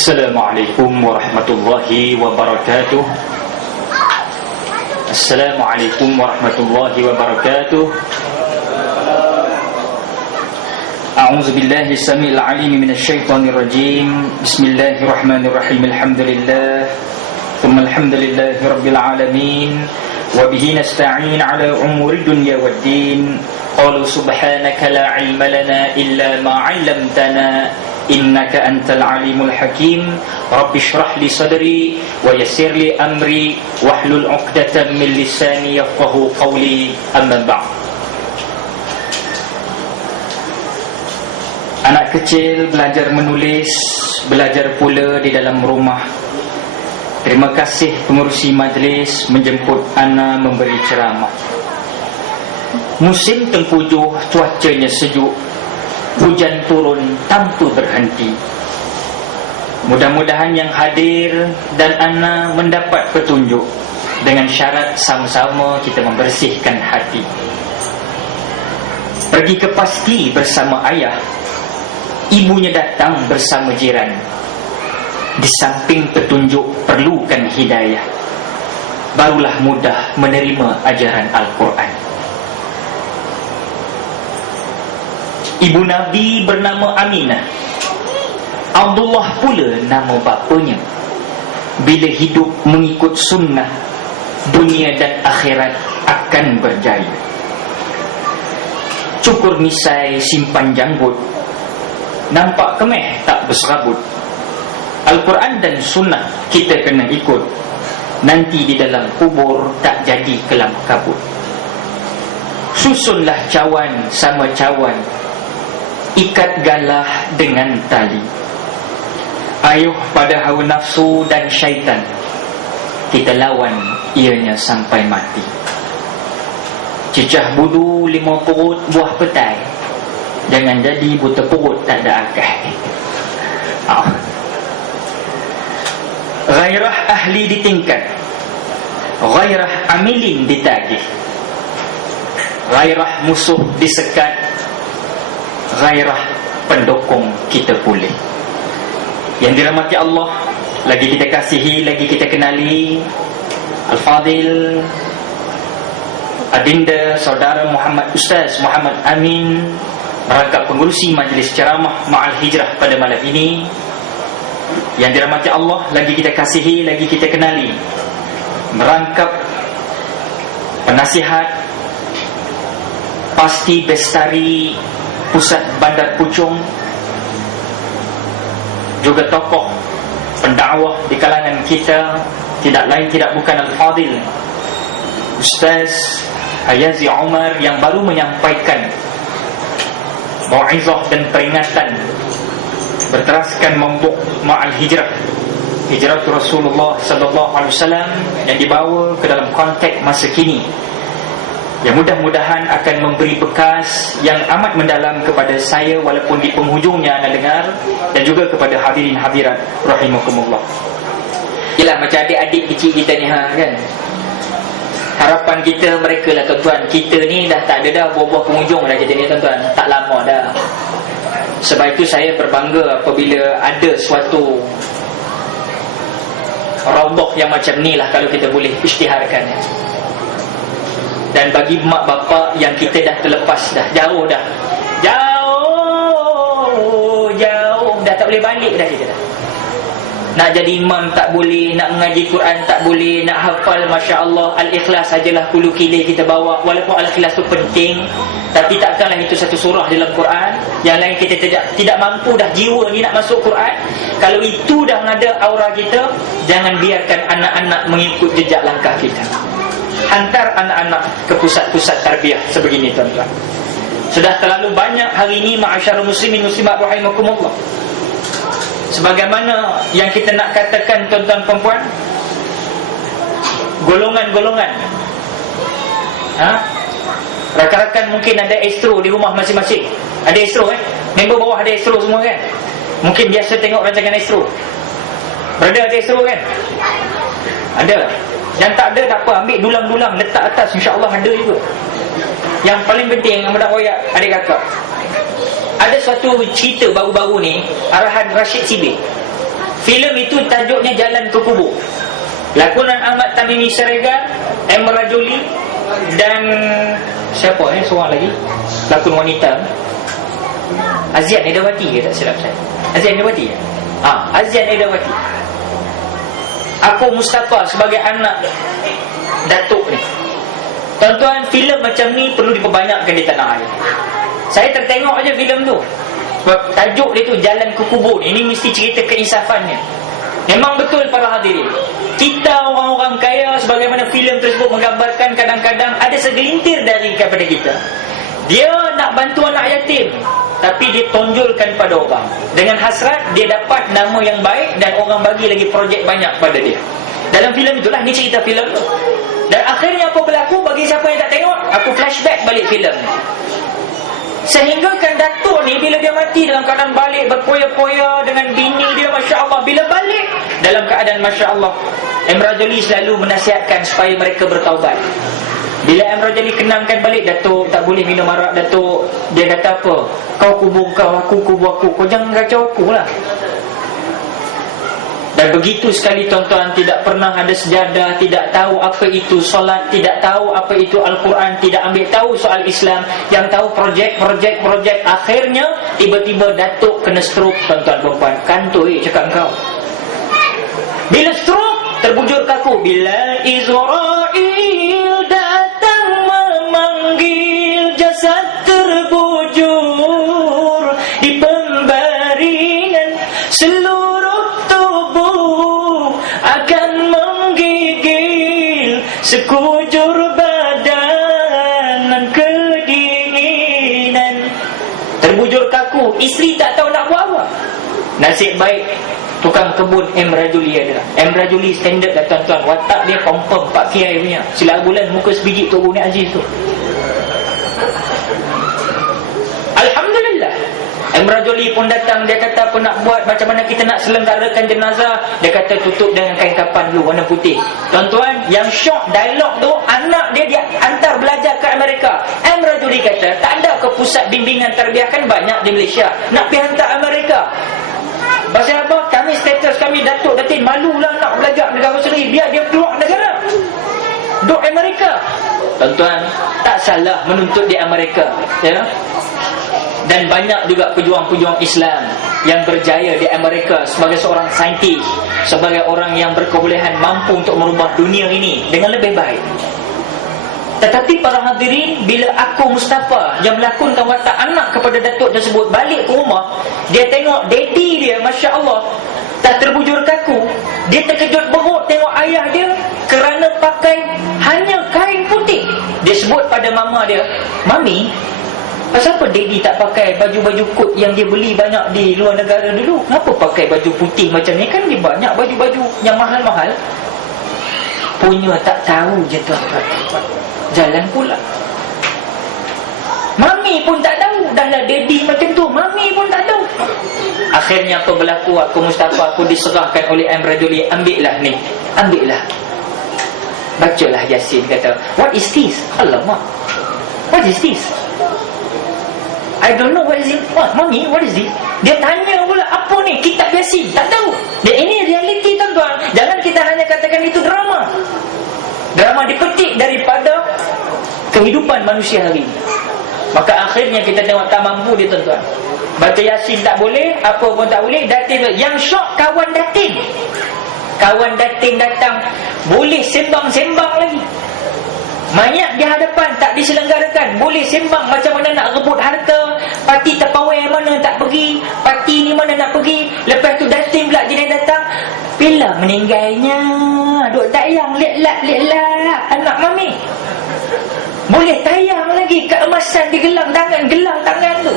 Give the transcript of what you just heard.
Assalamualaikum warahmatullahi wabarakatuh. Assalamualaikum warahmatullahi wabarakatuh. A'udzu billahi samil alim minasy syaithanir rajim. Bismillahirrahmanirrahim. Alhamdulillah. Thumma alhamdulillahi rabbil alamin. Wa bihi nasta'in 'ala umuri dunya waddin. Qalu subhanaka la 'ilma lana illa ma 'allamtana. Innaka antal alimul hakim. Rabbi shrah li sadri wa yassir li amri wahlul 'uqdatam min lisani yafqahu qawli. Amma ba'd. Anak kecil belajar menulis, belajar pula di dalam rumah. Terima kasih pengerusi majlis menjemput ana memberi ceramah. Musim tengkujuh, cuacanya sejuk. Hujan turun tanpa berhenti. Mudah-mudahan yang hadir dan ana mendapat petunjuk, dengan syarat sama-sama kita membersihkan hati. Pergi ke pasti bersama ayah, ibunya datang bersama jiran. Di samping petunjuk perlukan hidayah, barulah mudah menerima ajaran Al-Quran. Ibu Nabi bernama Aminah. Abdullah pula nama bapanya. Bila hidup mengikut sunnah, dunia dan akhirat akan berjaya. Cukur misai, simpan janggut, nampak kemeh tak berserabut. Al-Quran dan sunnah kita kena ikut. Nanti di dalam kubur tak jadi kelam kabut. Susunlah cawan sama cawan, ikat galah dengan tali. Ayuh pada hawa nafsu dan syaitan, kita lawan ianya sampai mati. Cicah budu 5 perut buah petai, jangan jadi buta perut tak ada akal. Ghairah ahli ditingkat, ghairah amilin ditagih, ghairah musuh disekat, ghairah pendukung kita pulih. Yang dirahmati Allah, lagi kita kasihi, lagi kita kenali Al-Fadil Adinda Saudara Muhammad Ustaz Muhammad Amin, merangkap pengurusi majlis ceramah Ma'al Hijrah pada malam ini. Yang dirahmati Allah, lagi kita kasihi, lagi kita kenali merangkap penasihat Pasti Bestari Pusat Bandar Puchong, juga tokoh pendakwah di kalangan kita, tidak lain tidak bukan Al-Fadil Ustaz Hayazi Umar, yang baru menyampaikan mau'izah dan peringatan berteraskan maudu' Ma'al Hijrah, hijrah Rasulullah sallallahu alaihi wasallam, yang dibawa ke dalam konteks masa kini, yang mudah-mudahan akan memberi bekas yang amat mendalam kepada saya walaupun di penghujungnya anda dengar, dan juga kepada hadirin hadirat rahimakumullah. Yalah, macam adik-adik kecil kita ni kan, harapan kita mereka lah tuan-tuan. Kita ni dah tak ada dah buah-buah penghujung dah kita ni tuan-tuan, tak lama dah. Sebab itu saya berbangga apabila ada suatu raudhah yang macam ni lah, kalau kita boleh isytiharkan. Dan bagi mak bapak yang kita dah terlepas dah, jauh dah, jauh dah tak boleh balik dah kita dah. Nak jadi imam tak boleh, nak mengaji Quran tak boleh, nak hafal Masya Allah Al-Ikhlas sajalah kulu kile kita bawa. Walaupun Al-Ikhlas tu penting, tapi takkanlah itu satu surah dalam Quran. Yang lain kita tidak mampu dah, jiwa ni nak masuk Quran. Kalau itu dah ada aura kita, jangan biarkan anak-anak mengikut jejak langkah kita. Hantar anak-anak ke pusat-pusat tarbiyah sebegini tuan-tuan. Sudah terlalu banyak hari ini ma'asyarul muslimin muslimat rahimakumullah, sebagaimana yang kita nak katakan tuan-tuan perempuan, golongan-golongan. Rakan-rakan mungkin ada astro di rumah masing-masing. Ada astro member bawah ada astro semua kan. Mungkin biasa tengok rancangan astro. Berada ada astro kan? Ada. Yang tak ada tak apa, ambil dulang-dulang letak atas, insya-Allah ada juga. Yang paling penting budak royak adik kakak, ada suatu cerita baru-baru ni, arahan Rashid Sibi, Filem itu tajuknya Jalan ke Kubur. Lakonan Ahmad Tamimi Siregar, Emra Jolie, dan siapa seorang lagi lakon wanita, Azian Edawati ke tak silap saya? Azian Edawati ya? Azian Edawati. Aku Mustafa sebagai anak datuk ni. Tuan-tuan, filem macam ni perlu diperbanyakkan di tanah air. Saya tertengok aja filem tu. Sebab tajuk dia tu Jalan ke Kubur. Ini mesti cerita keinsafannya. Memang betul para hadirin, kita orang-orang kaya, sebagaimana filem tersebut menggambarkan, kadang-kadang ada segelintir dari kepada kita, dia nak bantu anak yatim, tapi dia tonjolkan pada orang dengan hasrat dia dapat nama yang baik dan orang bagi lagi projek banyak pada dia. Dalam filem itulah, ni cerita filem. Dan akhirnya apa berlaku? Bagi siapa yang tak tengok, aku flashback balik filem. Sehingga kan datuk ni bila dia mati dalam keadaan balik berpoya-poya dengan bini dia, Masya Allah. Bila balik dalam keadaan Masya Allah, Emra Jolie selalu menasihatkan supaya mereka bertaubat. Bila Emra Jolie kenangkan balik, Datuk tak boleh minum arak Datuk. Dia kata apa? Kau kubur kau, aku kubur aku. Kau jangan kacau aku lah. Dan begitu sekali tuan-tuan, tidak pernah ada sejadah, tidak tahu apa itu solat, tidak tahu apa itu Al-Quran, tidak ambil tahu soal Islam, yang tahu projek. Akhirnya tiba-tiba datuk kena stroke, tuan-tuan perempuan. Kantoi cakap kau. Bila stroke, terbujur kaku. Bila Israel datang memanggil, jasad terbujur di pembaringan, seluruh akan menggigil sekujur badan dan kedinginan. Terbujur kaku, isteri tak tahu nak buat apa. Nasib baik tukang kebun Emra Jolie ada. Emra Jolie standard dah tuan-tuan. Watak dia confirm Pak Kiai punya. Sila bulan muka sebiji tu Ni Aziz tu. Alhamdulillah, Emra Jolie pun datang. Dia kata apa nak buat, macam mana kita nak selenggarakan jenazah. Dia kata tutup dengan kain kapan dulu warna putih. Tuan-tuan, yang syok dialog tu, anak dia hantar belajar ke Amerika. Emra Jolie kata tak ada ke pusat bimbingan tarbiyah, kan banyak di Malaysia, nak pergi hantar Amerika. Pasal apa? Kami status kami Datuk Datin malulah nak belajar negara sendiri, biar dia keluar negara, duduk Amerika. Tuan-tuan, tak salah menuntut di Amerika, ya. Dan banyak juga pejuang-pejuang Islam yang berjaya di Amerika sebagai seorang saintis, sebagai orang yang berkebolehan mampu untuk merubah dunia ini dengan lebih baik. Tetapi para hadirin, bila aku Mustafa yang melakonkan watak anak kepada datuk tersebut balik ke rumah, dia tengok daddy dia, Masya Allah, tak terbujur kaku. Dia terkejut beruk tengok ayah dia kerana pakai hanya kain putih. Dia sebut pada mama dia, Mami, pasal apa daddy tak pakai baju-baju kot yang dia beli banyak di luar negara dulu? Kenapa pakai baju putih macam ni? Kan dia banyak baju-baju yang mahal-mahal. Punya tak tahu je tuan-tuan. Jalan pula. Mami pun tak tahu. Dah lah daddy macam tu, Mami pun tak tahu. Akhirnya apa berlaku? Aku Mustafa, aku diserahkan oleh Emra Jolie. Ambillah ni, ambillah, bacalah Yasin. Kata, what is this? Alamak, what is this? I don't know what is it. What, Mami, what is this? Dia tanya pula, apa ni? Kitab Yasin. Tak tahu. Dan ini realiti tuan-tuan. Jangan kita hanya katakan itu drama. Drama dipetik daripada kehidupan manusia hari ini. Maka akhirnya kita tengok tak mampu dia tuan-tuan. Baca Yasin tak boleh, apa pun tak boleh. Datin, yang syok kawan Datin. Kawan Datin datang, boleh sembang-sembang lagi. Mayat di hadapan tak diselenggarakan, boleh sembang macam mana nak rebut harta, parti Tupperware mana tak pergi, parti ni mana nak pergi. Lepas tu Datin pula jenis datang, bila meninggalnya, duk tayang liat-lat anak Mami. Boleh tayang lagi keemasan di gelang tangan tu.